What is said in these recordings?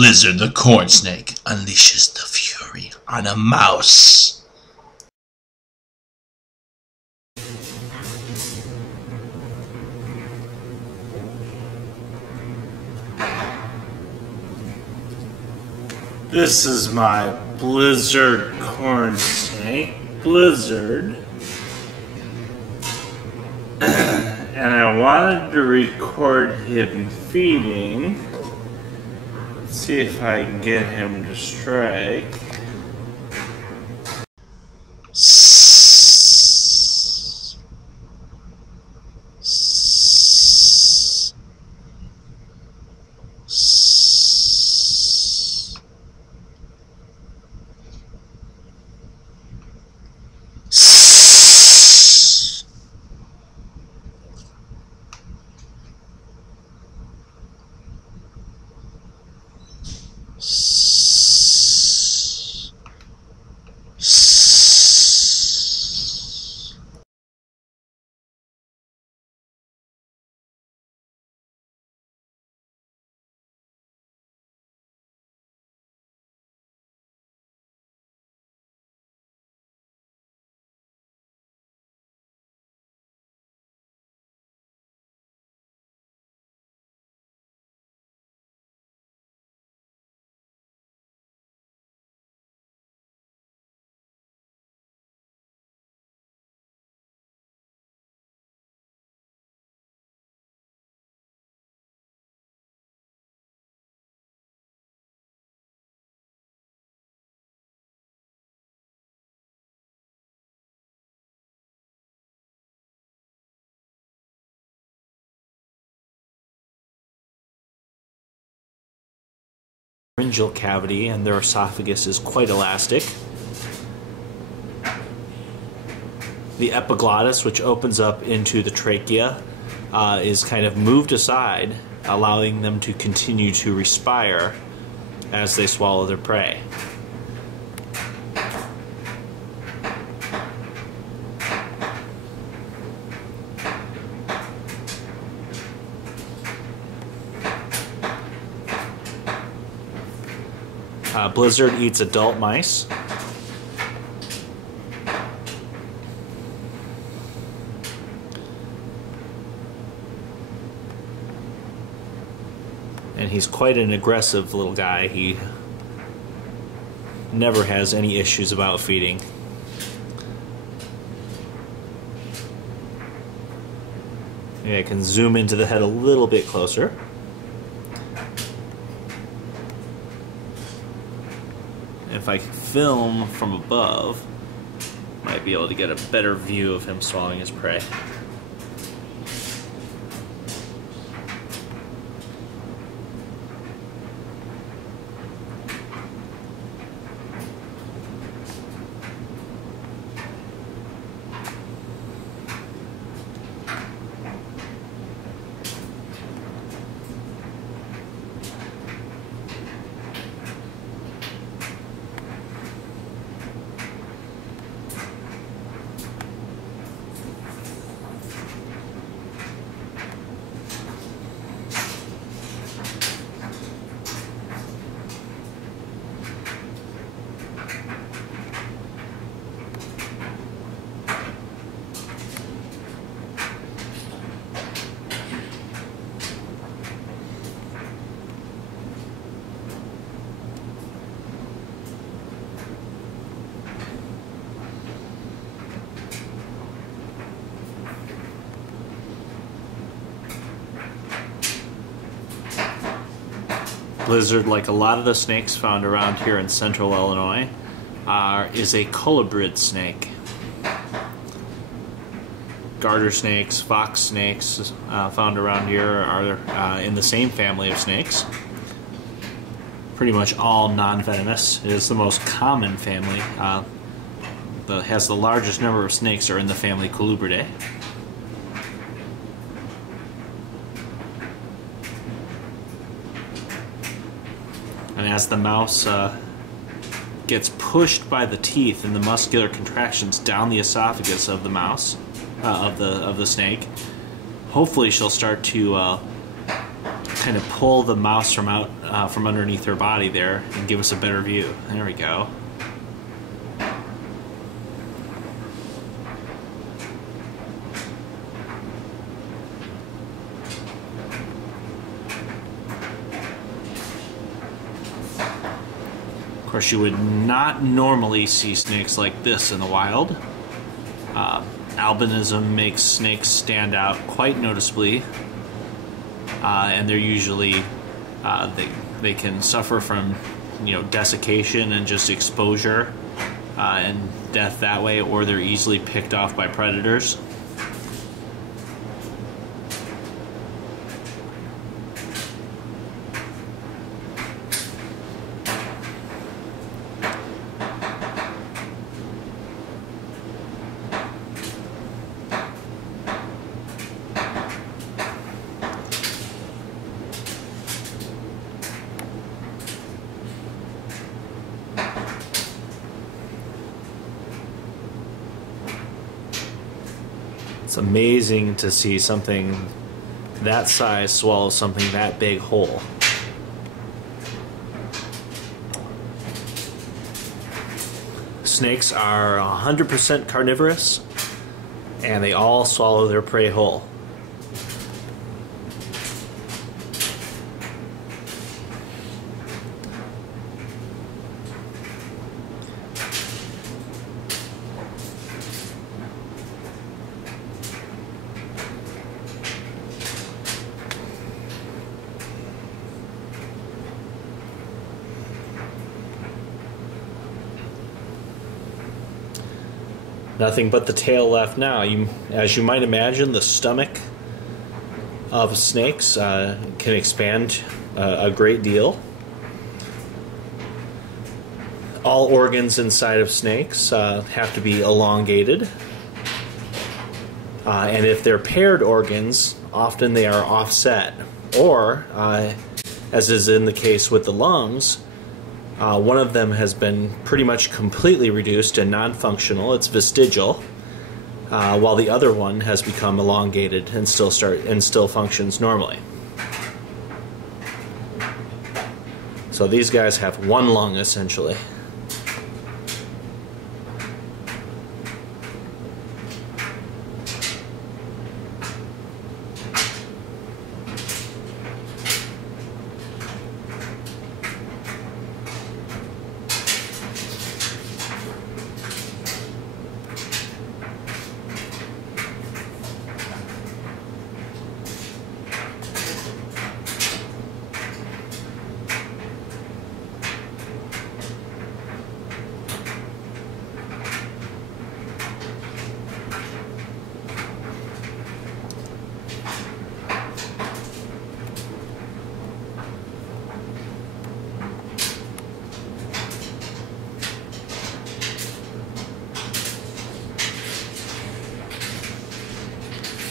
Blizzard the corn snake unleashes the fury on a mouse. This is my Blizzard corn snake, Blizzard. And I wanted to record him feeding. Let's see if I can get him to strike. Laryngeal cavity, and their esophagus is quite elastic. The epiglottis, which opens up into the trachea, is kind of moved aside, allowing them to continue to respire as they swallow their prey. Blizzard eats adult mice. And he's quite an aggressive little guy. He never has any issues about feeding. Maybe I can zoom into the head a little bit closer. If I film from above, might be able to get a better view of him swallowing his prey. Blizzard, like a lot of the snakes found around here in central Illinois, is a colubrid snake. Garter snakes, fox snakes found around here are in the same family of snakes. Pretty much all non-venomous. It is the most common family. Has the largest number of snakes are in the family Colubridae. And as the mouse gets pushed by the teeth and the muscular contractions down the esophagus of the mouse, of the snake, hopefully she'll start to kind kind of pull the mouse from from underneath her body there and give us a better view. There we go. Of course, you would not normally see snakes like this in the wild. Albinism makes snakes stand out quite noticeably, and they're usually they can suffer from desiccation and just exposure and death that way, or they're easily picked off by predators. It's amazing to see something that size swallow something that big whole. Snakes are 100% carnivorous, and they all swallow their prey whole. Nothing but the tail left now. As you might imagine, the stomach of snakes can expand a great deal. All organs inside of snakes have to be elongated. And if they're paired organs, often they are offset. Or, as is in the case with the lungs, one of them has been pretty much completely reduced and non-functional. It's vestigial, while the other one has become elongated and still functions normally. So these guys have one lung essentially.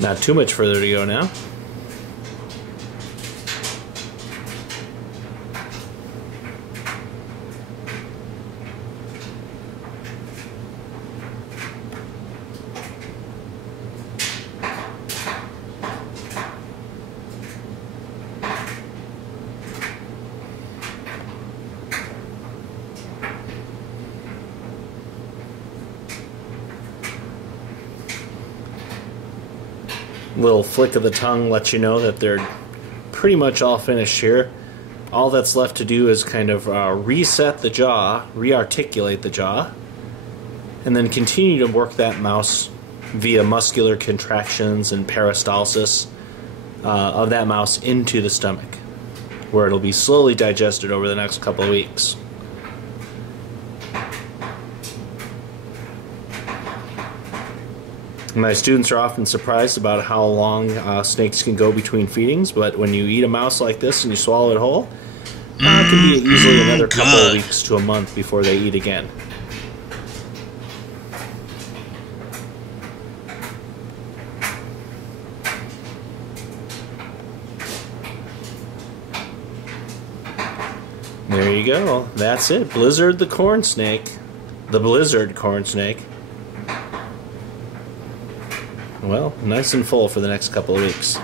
Not too much further to go now. Little flick of the tongue lets you know that they're pretty much all finished here. All that's left to do is kind of reset the jaw, re-articulate the jaw, and then continue to work that mouse via muscular contractions and peristalsis of that mouse into the stomach, where it'll be slowly digested over the next couple of weeks. My students are often surprised about how long snakes can go between feedings, but when you eat a mouse like this and you swallow it whole, it can be easily another couple of weeks to a month before they eat again. There you go. That's it. Blizzard the corn snake. The blizzard corn snake. Well, nice and full for the next couple of weeks.